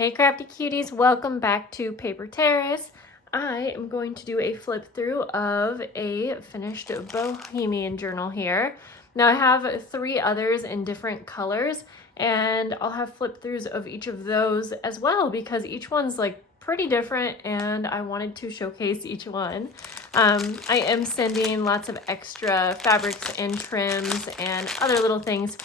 Hey crafty cuties, welcome back to Paper Terrace. I am going to do a flip through of a finished Bohemian journal here. Now I have 3 others in different colors, and I'll have flip throughs of each of those as well because each one's like pretty different and I wanted to showcase each one. I am sending lots of extra fabrics and trims and other little things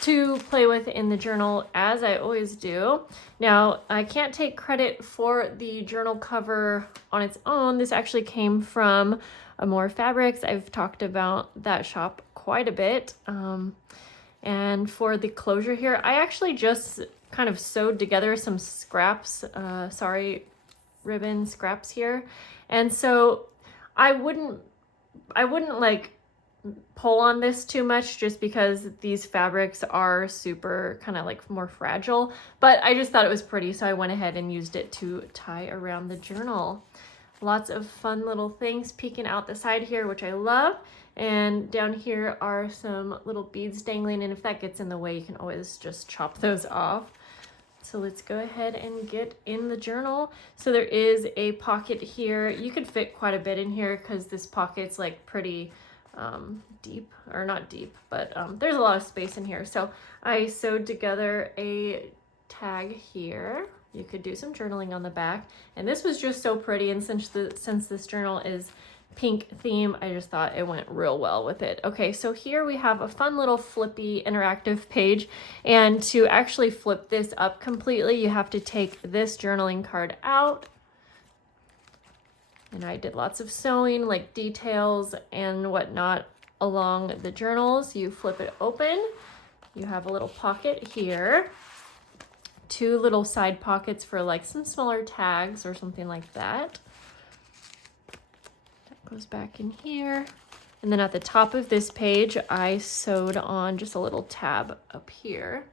to play with in the journal, as I always do. Now, I can't take credit for the journal cover on its own. This actually came from More Fabrics. I've talked about that shop quite a bit. And for the closure here, I actually just kind of sewed together some scraps, ribbon scraps here. And so I wouldn't like pull on this too much just because these fabrics are super kind of like more fragile, but I just thought it was pretty, so I went ahead and used it to tie around the journal. Lots of fun little things peeking out the side here, which I love. And down here are some little beads dangling, and if that gets in the way, you can always just chop those off. So let's go ahead and get in the journal. So there is a pocket here. You could fit quite a bit in here because this pocket's like pretty deep, or not deep, but there's a lot of space in here. So I sewed together a tag here. You could do some journaling on the back, and this was just so pretty, and since this journal is pink theme, I just thought it went real well with it. Okay, so here we have a fun little flippy interactive page, and to actually flip this up completely, you have to take this journaling card out. And I did lots of sewing, like details and whatnot along the journals. You flip it open. You have a little pocket here. 2 little side pockets for like some smaller tags or something like that. That goes back in here. And then at the top of this page, I sewed on just a little tab up here.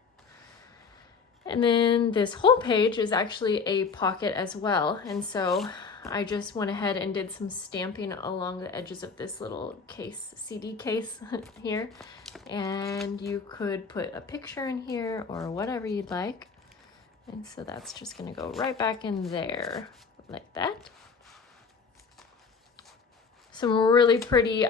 And then this whole page is actually a pocket as well. And so I just went ahead and did some stamping along the edges of this little case, CD case here. And you could put a picture in here or whatever you'd like. And so that's just gonna go right back in there like that. Some really pretty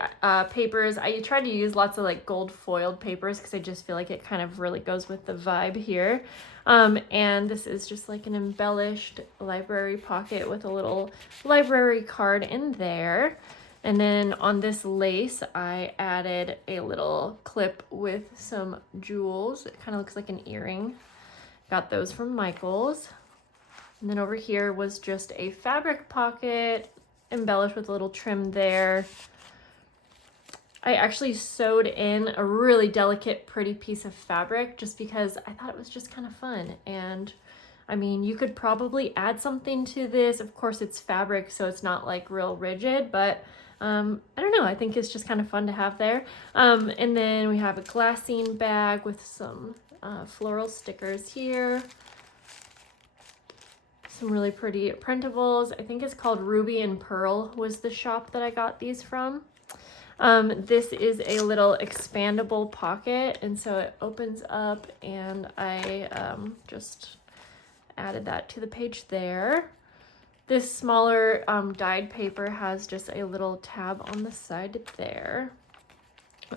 papers. I tried to use lots of like gold foiled papers because I just feel like it kind of really goes with the vibe here. And this is just like an embellished library pocket with a little library card in there. And then on this lace, I added a little clip with some jewels. It kind of looks like an earring. Got those from Michael's. And then over here was just a fabric pocket, embellished with a little trim there. I actually sewed in a really delicate, pretty piece of fabric just because I thought it was just kind of fun. And I mean, you could probably add something to this. Of course, it's fabric, so it's not like real rigid, but I don't know. I think it's just kind of fun to have there. And then we have a glassine bag with some floral stickers here. Some really pretty printables. I think it's called Ruby and Pearl was the shop that I got these from. This is a little expandable pocket, and so it opens up, and I just added that to the page there. This smaller dyed paper has just a little tab on the side there.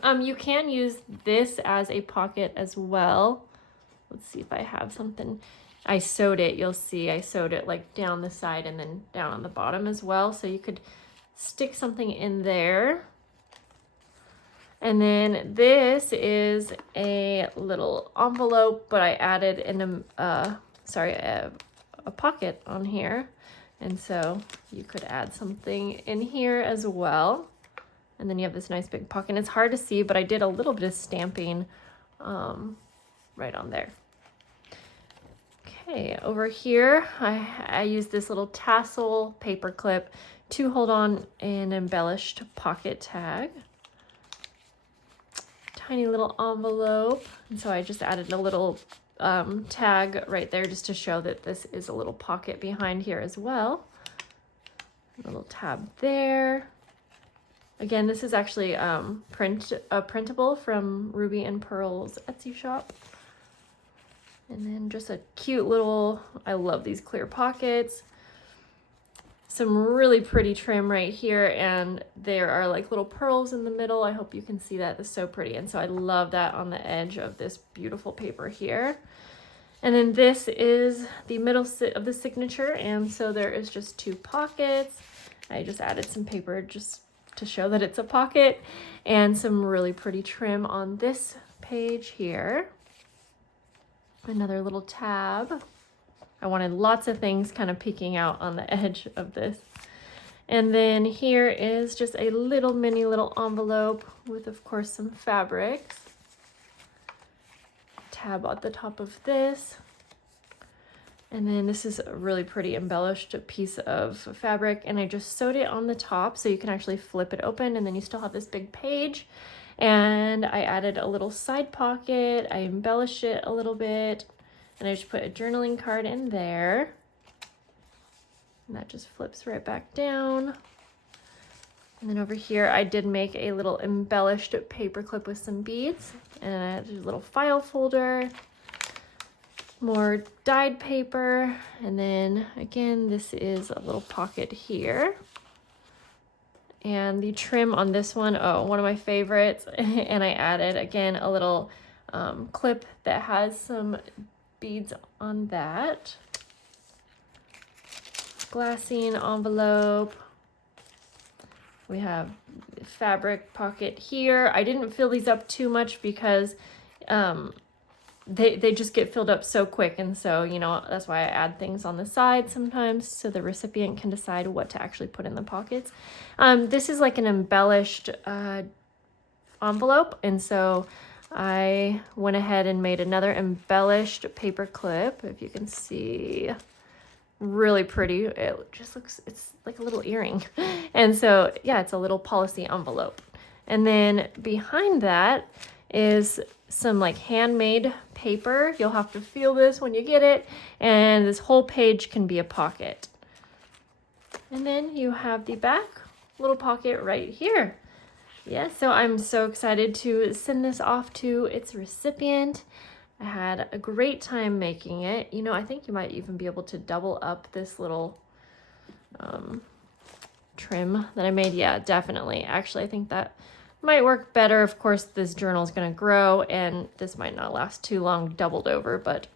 You can use this as a pocket as well. Let's see if I have something. I sewed it, you'll see I sewed it like down the side and then down on the bottom as well. So you could stick something in there. And then this is a little envelope, but I added in a pocket on here. And so you could add something in here as well. And then you have this nice big pocket. And it's hard to see, but I did a little bit of stamping right on there. Okay, over here, I used this little tassel paper clip to hold on an embellished pocket tag. Tiny little envelope. And so I just added a little tag right there just to show that this is a little pocket behind here as well. A little tab there. Again, this is actually printable from Ruby and Pearl's Etsy shop. And then just a cute little, I love these clear pockets. Some really pretty trim right here, and there are like little pearls in the middle. I hope you can see that. It's so pretty. And so I love that on the edge of this beautiful paper here. And then this is the middle of the signature, and so there is just 2 pockets. I just added some paper just to show that it's a pocket, and some really pretty trim on this page here. Another little tab. I wanted lots of things kind of peeking out on the edge of this. And then here is just a little mini little envelope with, of course, some fabrics. Tab at the top of this. And then this is a really pretty embellished piece of fabric, and I just sewed it on the top so you can actually flip it open, and then you still have this big page. And I added a little side pocket. I embellished it a little bit, and I just put a journaling card in there. And that just flips right back down. And then over here, I did make a little embellished paper clip with some beads, and I had a little file folder, more dyed paper, and then again, this is a little pocket here. And the trim on this one, oh, one of my favorites, and I added, again, a little clip that has some beads on that. Glassine envelope. We have fabric pocket here. I didn't fill these up too much because they just get filled up so quick, and so, you know, that's why I add things on the side sometimes so the recipient can decide what to actually put in the pockets. This is like an embellished envelope, and so I went ahead and made another embellished paper clip. If you can see, really pretty. It just looks, it's like a little earring. And so, yeah, it's a little policy envelope. And then behind that is some like handmade paper. You'll have to feel this when you get it. And this whole page can be a pocket. And then you have the back little pocket right here. Yeah, so I'm so excited to send this off to its recipient. I had a great time making it. You know, I think you might even be able to double up this little trim that I made. Yeah, definitely. Actually, I think that might work better. Of course, this journal is going to grow, and this might not last too long doubled over, but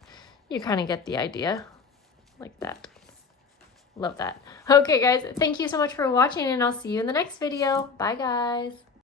you kind of get the idea. Like that. Love that. Okay, guys, thank you so much for watching, and I'll see you in the next video. Bye, guys.